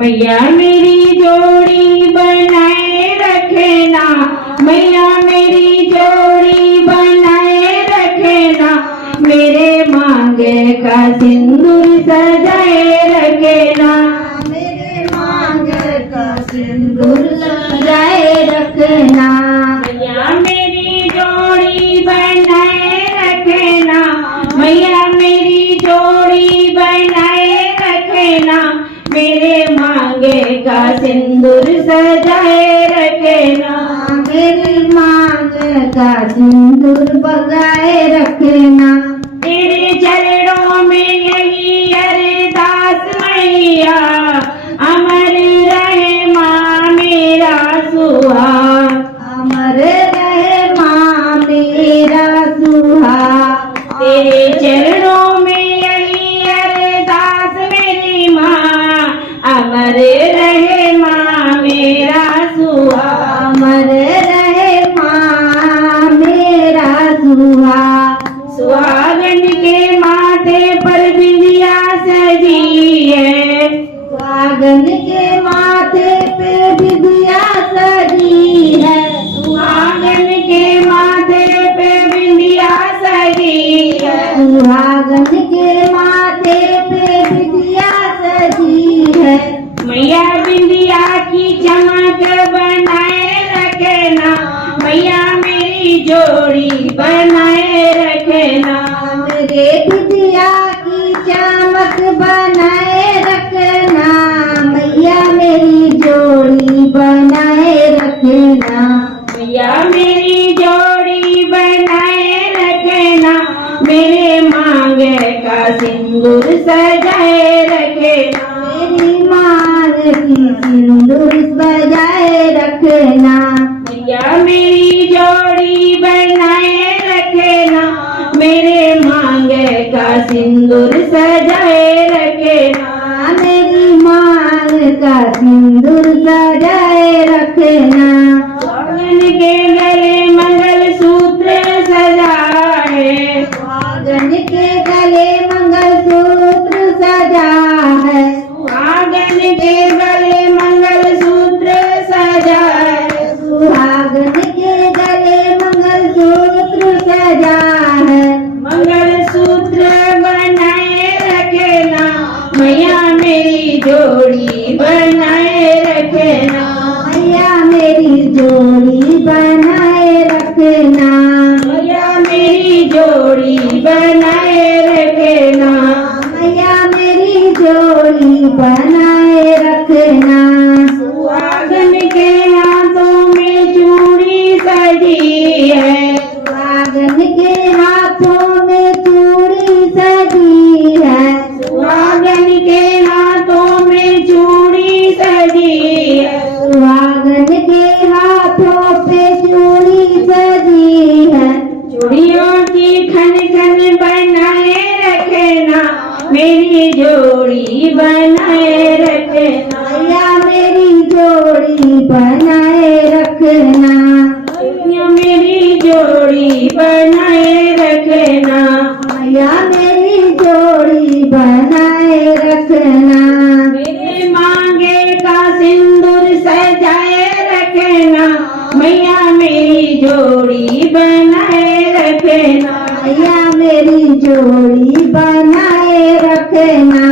मैया मेरी जोड़ी बनाए रखना, मैया मेरी जोड़ी बनाए रखना, मेरे मांगे का सिंदूर सजाए रखना, मेरे मांगे का सिंदूर सजाए रखना। मैया मेरी जोड़ी बनाए रखना, मैया मेरी जोड़ी बनाए रखना, मेरे मांगे का सिंदूर सजाए रखना, मेरी मांगे का सिंदूर बगाए रखना। तेरे चरणों में यही अरदास मैया, अमर रहे माँ मेरा सुहाग, अमर रहे माँ मेरा सुहाग। तेरे चरणों में यही अरदास मेरी माँ, अमर रहे माँ मेरा सुहाग, अमर रहे माँ मेरा सुहाग। सुहागन के माथे पर बिंदिया सजी है, सुहागन के माथे पे बिंदिया सजी है, सुहागन के माथे पे बिंदिया सजी है, सुहागन के माथे पे बिंदिया सजी है। मैया बिंदिया की चमक बनाए रखना, मैया मेरी जोड़ी बनाए रखना, मेरे बिंदिया की चमक बनाए रखना, मैया मेरी जोड़ी बनाए रखना। मैया मेरी जोड़ी बनाए रखना, मेरे मांगे का सिंदूर सजाए रखना, मेरी मांग की सिंदूर सजाए रखना। मैया मेरी जोड़ी बनाए रखना, मेरे मांगे का सिंदूर सजाए रखना, मेरी मांग का सिंदूर सजाए रखना। सुहागन के गले मंगल सूत्र सजाए, सुहागन के गले मंगल सूत्र सजा है, सुहागन के गले मंगल सूत्र सजाए, सुहागन के गले मंगल सूत्र सजा है। मंगल सूत्र बनाए रखना, मैया मेरी जोड़ी बनाए रखना, मैया मेरी जोड़ी बनाए रखना, मैया मेरी जोड़ी बनाए रखना, मैया मेरी जोड़ी बनाए रखना। सुहागन के हाथों में चूड़ी सजी है, सुहागन के हाथों में चूड़ी सजी है, सुहागन के हाथों में चूड़ी सजी है, सुहागन के हाथों पे चूड़ी सजी है। चूड़ियों की खन खन बनाए रखना, मेरी जोड़ी बनाए रखना, मैया मेरी जोड़ी बनाए रखना, मैया मेरी जोड़ी बनाए रखना, मैया मेरी जोड़ी बनाए रखना। मेरे मांगे का सिंदूर सजाए रखना, मैया मेरी जोड़ी बनाए रखना, मैया मेरी जोड़ी बनाए रखना।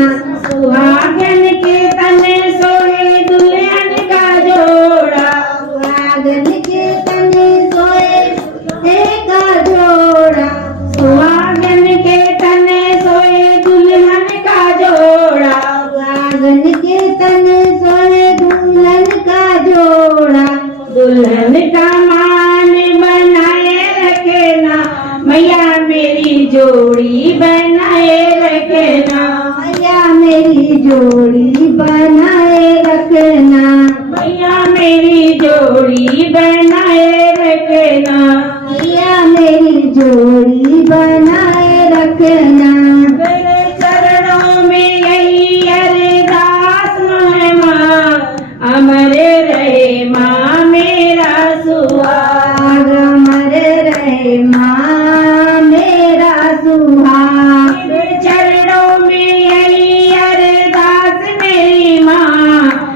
सुहागन के तने सोए दुल्हन का जोड़ा, सुहागन के तने सोए एक जोड़ा, सुहागन के तने सोए दुल्हन का जोड़ा, सुहागन के तने सोए दुल्हन का जोड़ा। दुल्हन का मान बनाए रखना, मैया मेरी जोड़ी बनाए रखना, मैया मेरी जोड़ी बनाए रखना, मैया मेरी जोड़ी बनाए रखना, मैया मेरी जोड़ी बनाए रखना। मेरे चरणों में यही अरदास माँ, अमर रहे माँ मेरा सुहाग, अमर रहे माँ मेरा सुहाग। मेरे चरणों में यही अरदास मेरी माँ,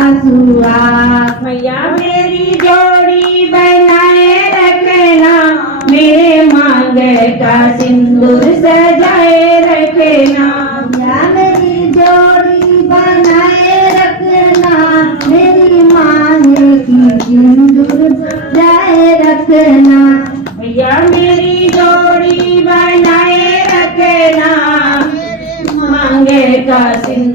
सुहाग। मैया मेरी जोड़ी बनाए रखना, मेरे मांग का सिंदूर सजाए रखना। या मेरी जोड़ी बनाए रखना, मेरी मांग की सिंदूर जाए रखना। मैया मेरी जोड़ी बनाए रखना, मांगे का सिंदूर